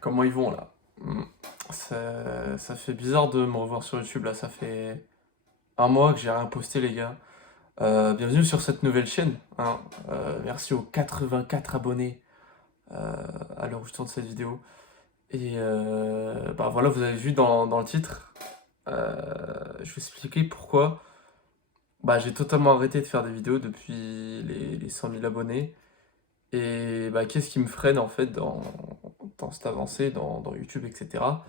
Comment ils vont là? Ça fait bizarre de me revoir sur YouTube là, ça fait un mois que j'ai rien posté les gars. Bienvenue sur cette nouvelle chaîne, hein. Merci aux 84 abonnés, heu, à l'heure où je tourne cette vidéo et bah, voilà, vous avez vu dans le titre, je vais expliquer pourquoi. Bah, j'ai totalement arrêté de faire des vidéos depuis les 100 000 abonnés et bah, qu'est-ce qui me freine en fait dans cette avancée, dans YouTube et cetera?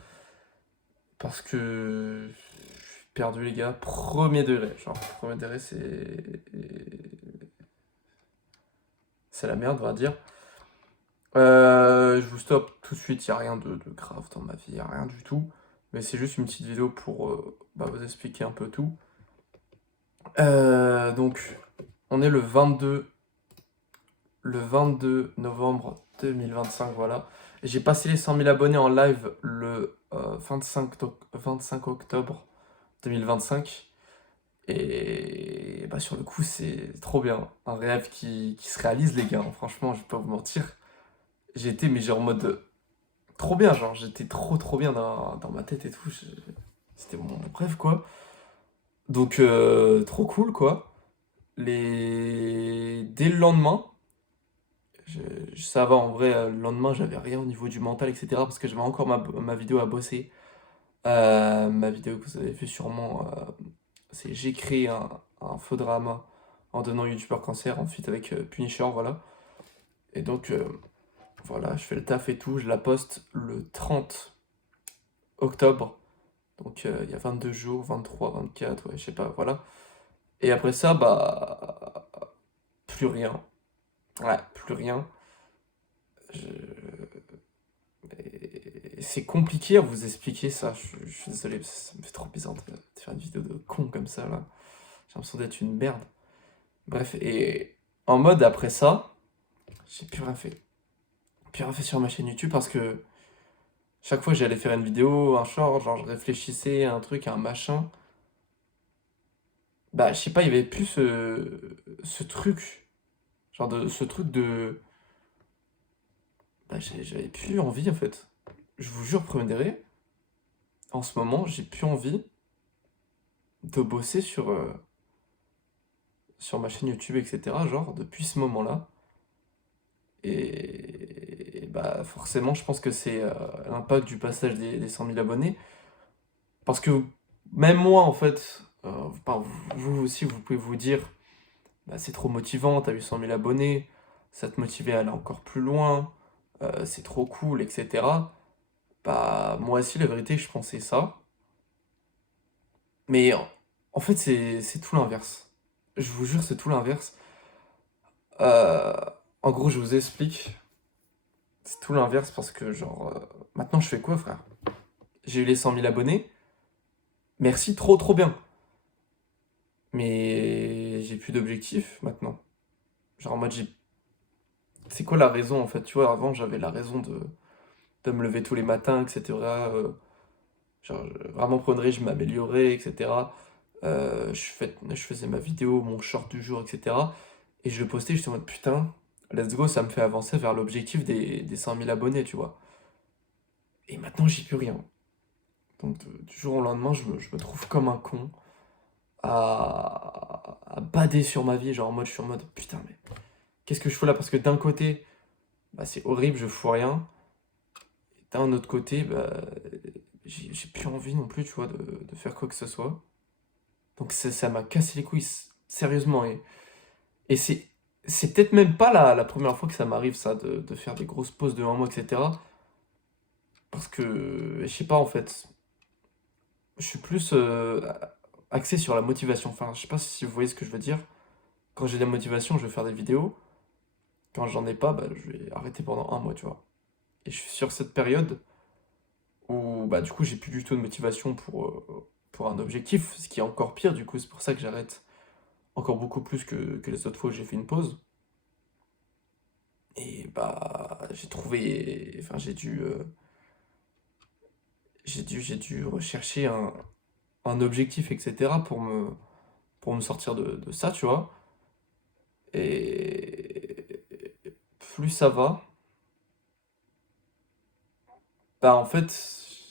Parce que je suis perdu les gars, premier degré, genre premier degré c'est la merde on va dire. Je vous stoppe tout de suite, il y a rien de grave dans ma vie, il y a rien du tout. Mais c'est juste une petite vidéo pour, bah, vous expliquer un peu tout. Donc on est le 22 novembre 2025, voilà. Et j'ai passé les 100 000 abonnés en live le 25 octobre 2025. Et bah, sur le coup, c'est trop bien. Un rêve qui se réalise, les gars, hein. Franchement, je vais pas vous mentir. J'étais, mais genre en mode trop bien, genre j'étais trop bien dans ma tête et tout. C'était mon rêve, quoi. Donc, trop cool, quoi. Dès le lendemain, je, ça va en vrai, le lendemain, j'avais rien au niveau du mental, etc. Parce que j'avais encore ma vidéo à bosser. Ma vidéo que vous avez vu sûrement, c'est j'ai créé un faux drama en donnant youtubeur cancer en feat avec Punisher, voilà. Et donc, voilà, je fais le taf et tout, je la poste le 30 octobre. Donc, il y a 22 jours, 23, 24, ouais, je sais pas, voilà. Et après ça, bah, plus rien. Ouais, plus rien. Je- et c'est compliqué à vous expliquer ça. Je suis désolé, ça me fait trop bizarre de faire une vidéo de con comme ça, là. J'ai l'impression d'être une merde. Bref, et en mode après ça, j'ai plus rien fait. Plus rien fait sur ma chaîne YouTube parce que chaque fois que j'allais faire une vidéo, un short, genre je réfléchissais à un truc, à un machin, bah je sais pas, il y avait plus ce truc, genre ce truc de... Bah j'avais plus envie en fait. Je vous jure, premier degré, en ce moment, j'ai plus envie de bosser sur ma chaîne YouTube, etc. Genre depuis ce moment-là. Et bah forcément, je pense que c'est l'impact du passage des 100 000 abonnés. Parce que même moi, en fait, enfin, vous aussi, vous pouvez vous dire, bah, c'est trop motivant, t'as eu 100 000 abonnés, ça te motivait à aller encore plus loin, c'est trop cool, etc. Bah, moi aussi, la vérité, je pensais ça. Mais en fait, c'est tout l'inverse. Je vous jure, c'est tout l'inverse. Euh, En gros, je vous explique. C'est tout l'inverse parce que, genre, maintenant, je fais quoi, frère? J'ai eu les 100 000 abonnés. Merci, trop bien. Mais j'ai plus d'objectifs maintenant. Genre en mode, c'est quoi la raison en fait? Tu vois, avant j'avais la raison de me lever tous les matins, etc. Genre vraiment prendre je m'améliorais, etc. Je faisais ma vidéo, mon short du jour, etc. Et je le postais, j'étais en mode putain, let's go, ça me fait avancer vers l'objectif des 100 000 abonnés, tu vois. Et maintenant j'y plus rien. Donc du jour au lendemain, je me trouve comme un con à bader sur ma vie, genre en mode, je suis en mode putain, mais qu'est-ce que je fous là? Parce que d'un côté, bah, c'est horrible, je fous rien. Et d'un autre côté, bah, j'ai plus envie non plus, tu vois, de faire quoi que ce soit. Donc ça m'a cassé les couilles, sérieusement. Et c'est peut-être même pas la première fois que ça m'arrive, ça, de faire des grosses pauses de un mois, etc. Parce que, je sais pas, en fait, je suis plus axé sur la motivation. Enfin, je sais pas si vous voyez ce que je veux dire. Quand j'ai de la motivation, je vais faire des vidéos. Quand j'en ai pas, bah, je vais arrêter pendant un mois, tu vois. Et je suis sur cette période où bah, du coup j'ai plus du tout de motivation pour un objectif, ce qui est encore pire du coup, c'est pour ça que j'arrête encore beaucoup plus que les autres fois où j'ai fait une pause. Et bah j'ai trouvé, enfin j'ai dû rechercher un objectif, etc. pour me sortir de ça, tu vois. Et plus ça va, Bah, en fait,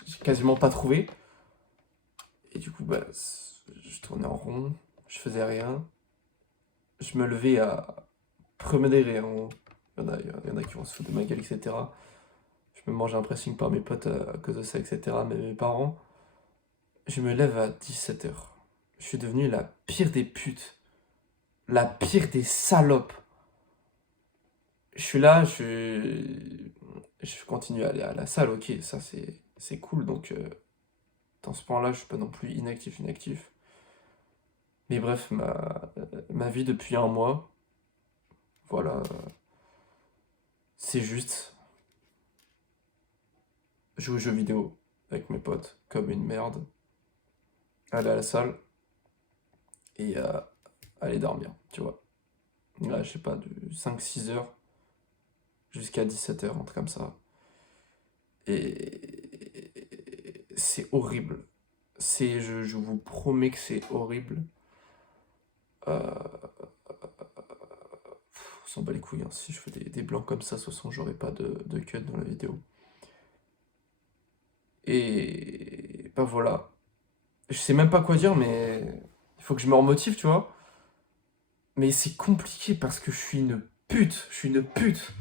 j'ai quasiment pas trouvé. Et du coup, bah, je tournais en rond, je faisais rien. Je me levais à premier degré, en gros. Il y en a qui vont se foutre de ma gueule, etc. Je me mangeais un pressing par mes potes à cause de ça, etc. Mais mes parents, je me lève à 17 h. Je suis devenu la pire des putes. La pire des salopes. Je suis là, je continue à aller à la salle, ok, ça c'est cool, donc dans ce point-là, je suis pas non plus inactif. Mais bref, ma vie depuis un mois, voilà, c'est juste jouer aux jeux vidéo avec mes potes comme une merde, aller à la salle et aller dormir, tu vois. Là, je sais pas, de 5-6 heures jusqu'à 17 h, un truc comme ça. Et c'est horrible. Je vous promets que c'est horrible. Euh, on s'en bat les couilles, hein. Si je fais des blancs comme ça, de toute façon, j'aurai pas de cut dans la vidéo. Et bah voilà. Je sais même pas quoi dire, mais il faut que je me remotive, tu vois. Mais c'est compliqué parce que je suis une pute. Je suis une pute.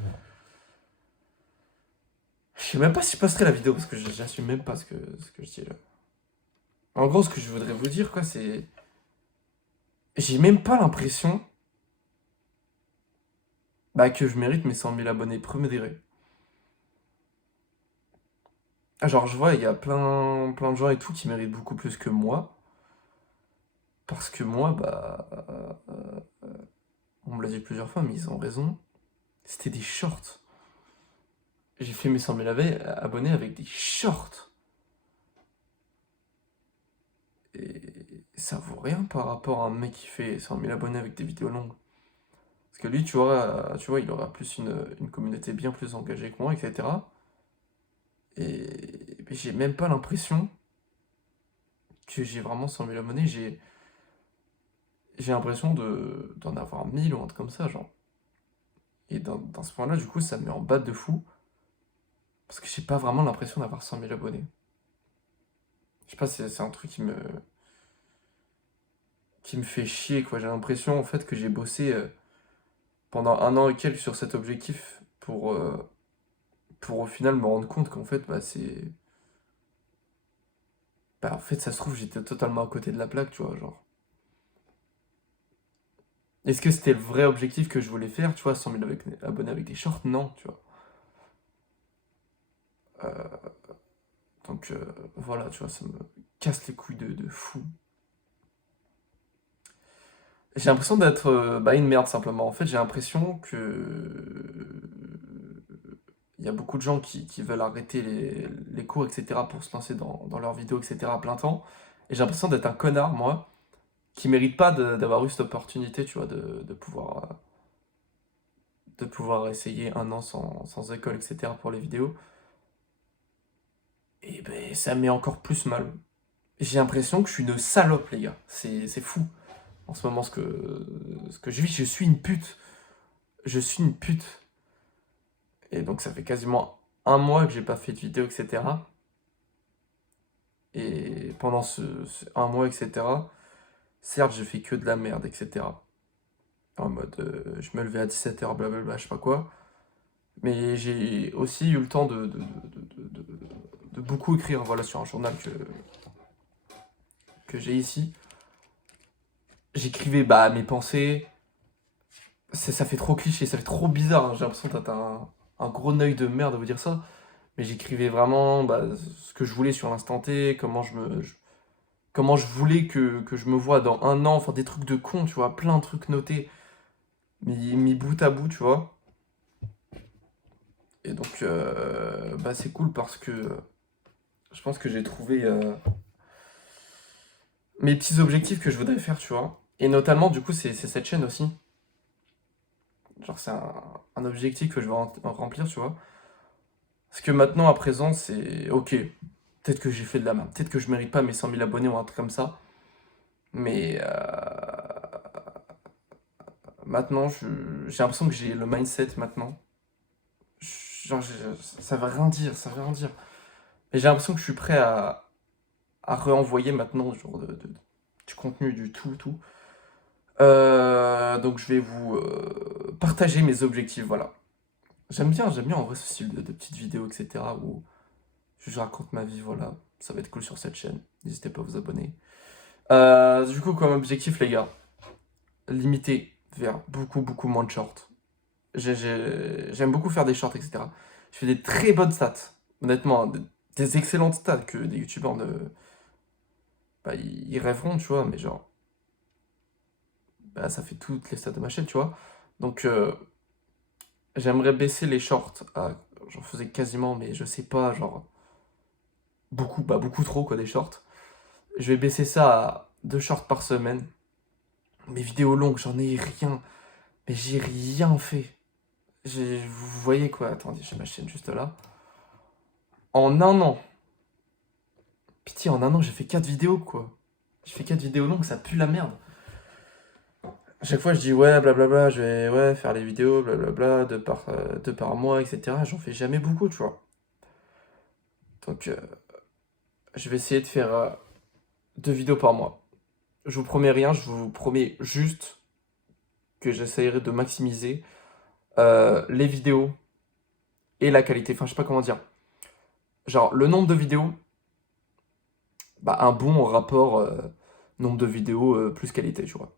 Je sais même pas si je passerai la vidéo parce que j'assume même pas ce que je dis là. En gros, ce que je voudrais vous dire, quoi, c'est. J'ai même pas l'impression bah, que je mérite mes 100 000 abonnés premier degré. Ah, genre, je vois, il y a plein de gens et tout qui méritent beaucoup plus que moi. Parce que moi, bah. On me l'a dit plusieurs fois, mais ils ont raison. C'était des shorts. J'ai fait mes 100 000 abonnés avec des shorts. Et ça vaut rien par rapport à un mec qui fait 100 000 abonnés avec des vidéos longues. Parce que lui, tu vois, il aura plus une communauté bien plus engagée que moi, etc. Et j'ai même pas l'impression que j'ai vraiment 100 000 abonnés. J'ai l'impression d'en avoir 1000 ou un truc comme ça, genre. Et dans ce point-là, du coup, ça me met en batte de fou. Parce que j'ai pas vraiment l'impression d'avoir 100 000 abonnés. Je sais pas, c'est un truc qui me fait chier, quoi. J'ai l'impression, en fait, que j'ai bossé pendant un an et quelques sur cet objectif pour au final me rendre compte qu'en fait, bah, c'est. Bah, en fait, ça se trouve, j'étais totalement à côté de la plaque, tu vois, genre. Est-ce que c'était le vrai objectif que je voulais faire, tu vois, 100 000 abonnés avec des shorts? Non, tu vois. Euh, donc, voilà, tu vois, ça me casse les couilles de fou. J'ai l'impression d'être bah, une merde, simplement. En fait, j'ai l'impression que. Il y a beaucoup de gens qui veulent arrêter les cours, etc., pour se lancer dans leurs vidéos, etc., à plein temps. Et j'ai l'impression d'être un connard, moi, qui mérite pas d'avoir eu cette opportunité, tu vois, de pouvoir essayer un an sans école, etc., pour les vidéos. Et ben, ça me met encore plus mal. J'ai l'impression que je suis une salope, les gars. C'est fou. En ce moment, ce que je vis, je suis une pute. Je suis une pute. Et donc, ça fait quasiment un mois que j'ai pas fait de vidéo, etc. Et pendant ce un mois, etc., certes, j'ai fait que de la merde, etc. En mode, je me levais à 17 h, blablabla, je sais pas quoi. Mais j'ai aussi eu le temps de beaucoup écrire, voilà, sur un journal que j'ai ici. J'écrivais bah, mes pensées. Ça fait trop cliché, ça fait trop bizarre, hein. J'ai l'impression d'être un gros œil de merde à vous dire ça. Mais j'écrivais vraiment bah, ce que je voulais sur l'instant T, comment je voulais que je me vois dans un an, enfin des trucs de con, tu vois, plein de trucs notés, mis bout à bout, tu vois. Et donc, bah, c'est cool parce que je pense que j'ai trouvé mes petits objectifs que je voudrais faire, tu vois. Et notamment, du coup, c'est cette chaîne aussi. Genre, c'est un objectif que je veux en remplir, tu vois. Parce que maintenant, à présent, c'est ok. Peut-être que j'ai fait de la merde. Peut-être que je mérite pas mes 100 000 abonnés ou un truc comme ça. Mais maintenant, j'ai l'impression que j'ai le mindset maintenant. Genre, ça veut rien dire, ça veut rien dire. Et j'ai l'impression que je suis prêt à réenvoyer maintenant genre du contenu du tout. Donc je vais vous partager mes objectifs, voilà. J'aime bien en vrai ce style de petites vidéos, etc. où je raconte ma vie, voilà. Ça va être cool sur cette chaîne. N'hésitez pas à vous abonner. Du coup, comme objectif, les gars, limiter vers beaucoup moins de shorts. J'aime beaucoup faire des shorts, etc. Je fais des très bonnes stats. Honnêtement, des excellentes stats que des youtubeurs ne. Bah, ils rêveront, tu vois, mais genre. Bah, ça fait toutes les stats de ma chaîne, tu vois. Donc, j'aimerais baisser les shorts à. J'en faisais quasiment, mais je sais pas, genre. Beaucoup trop, quoi, des shorts. Je vais baisser ça à 2 shorts par semaine. Mes vidéos longues, j'en ai rien. Mais j'ai rien fait. Vous voyez quoi? Attendez, j'ai ma chaîne juste là. En un an. Pitié, en un an, j'ai fait 4 vidéos, quoi. J'ai fait 4 vidéos longues, ça pue la merde. À chaque fois, je dis ouais, blablabla, je vais ouais, faire les vidéos, blablabla, deux par mois, etc. J'en fais jamais beaucoup, tu vois. Donc, je vais essayer de faire 2 vidéos par mois. Je vous promets rien, je vous promets juste que j'essayerai de maximiser les vidéos et la qualité. Enfin, je sais pas comment dire. Genre, le nombre de vidéos, bah, un bon rapport nombre de vidéos plus qualité, tu vois.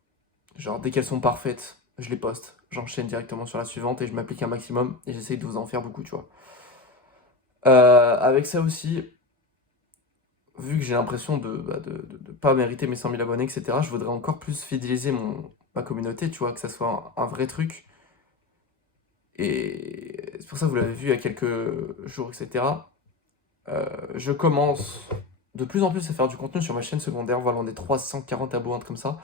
Genre, dès qu'elles sont parfaites, je les poste. J'enchaîne directement sur la suivante et je m'applique un maximum et j'essaye de vous en faire beaucoup, tu vois. Avec ça aussi, vu que j'ai l'impression de pas mériter mes 100 000 abonnés, etc., je voudrais encore plus fidéliser ma communauté, tu vois, que ça soit un vrai truc. Et c'est pour ça que vous l'avez vu il y a quelques jours, etc. Je commence de plus en plus à faire du contenu sur ma chaîne secondaire. Voilà, on est 340 abonnés, comme ça.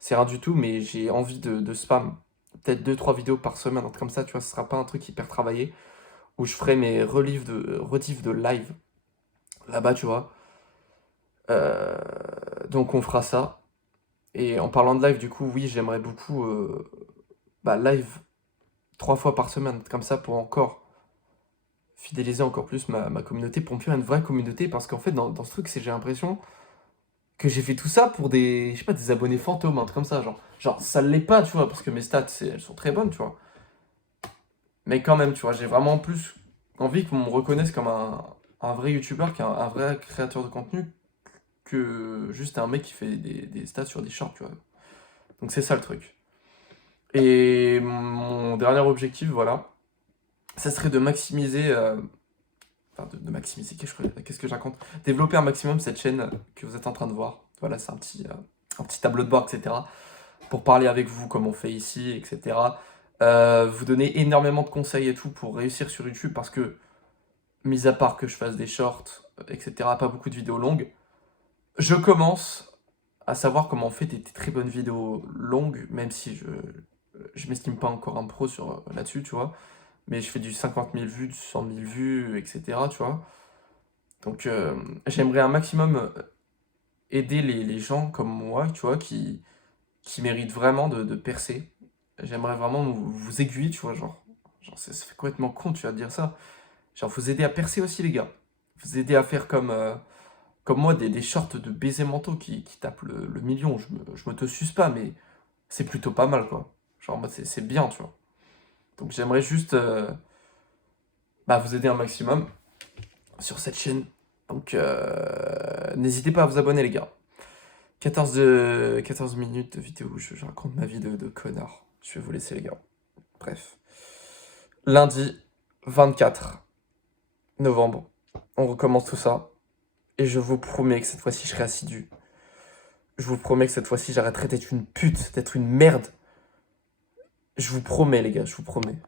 C'est rien du tout, mais j'ai envie de spam. Peut-être 2-3 vidéos par semaine, un truc comme ça, tu vois, ce sera pas un truc hyper travaillé. Où je ferai mes rediffs de live là-bas, tu vois. Euh, donc on fera ça. Et en parlant de live, du coup, oui, j'aimerais beaucoup live 3 fois par semaine, comme ça, pour encore fidéliser encore plus ma communauté, pour me faire une vraie communauté, parce qu'en fait, dans ce truc, j'ai l'impression que j'ai fait tout ça pour je sais pas, des abonnés fantômes, un truc comme ça, genre ça l'est pas, tu vois, parce que mes stats, elles sont très bonnes, tu vois. Mais quand même, tu vois, j'ai vraiment plus envie qu'on me reconnaisse comme un vrai youtubeur, un vrai créateur de contenu, que juste un mec qui fait des stats sur des shorts, tu vois. Donc c'est ça le truc. Et mon dernier objectif, voilà, ça serait de maximiser, enfin de maximiser, qu'est-ce que je raconte? Développer un maximum cette chaîne que vous êtes en train de voir. Voilà, c'est un petit tableau de bord, etc. Pour parler avec vous comme on fait ici, etc. Vous donner énormément de conseils et tout pour réussir sur YouTube parce que, mis à part que je fasse des shorts, etc., pas beaucoup de vidéos longues, je commence à savoir comment on fait des très bonnes vidéos longues, même si je m'estime pas encore un pro là-dessus, tu vois. Mais je fais du 50 000 vues, du 100 000 vues, etc., tu vois. Donc j'aimerais un maximum aider les gens comme moi, tu vois, qui méritent vraiment de percer. J'aimerais vraiment vous aiguiller, tu vois, genre ça fait complètement con, tu vas te dire ça. Genre vous aider à percer aussi, les gars. Vous aider à faire comme moi, des shorts de baisers mentaux qui tapent le million. Je me te suce pas, mais c'est plutôt pas mal, quoi. Genre, moi, c'est bien, tu vois. Donc, j'aimerais juste vous aider un maximum sur cette chaîne. Donc, n'hésitez pas à vous abonner, les gars. 14 minutes de vidéo où je raconte ma vie de connard. Je vais vous laisser, les gars. Bref. Lundi 24 novembre, on recommence tout ça. Et je vous promets que cette fois-ci, je serai assidu. Je vous promets que cette fois-ci, j'arrêterai d'être une pute, d'être une merde. Je vous promets, les gars, je vous promets.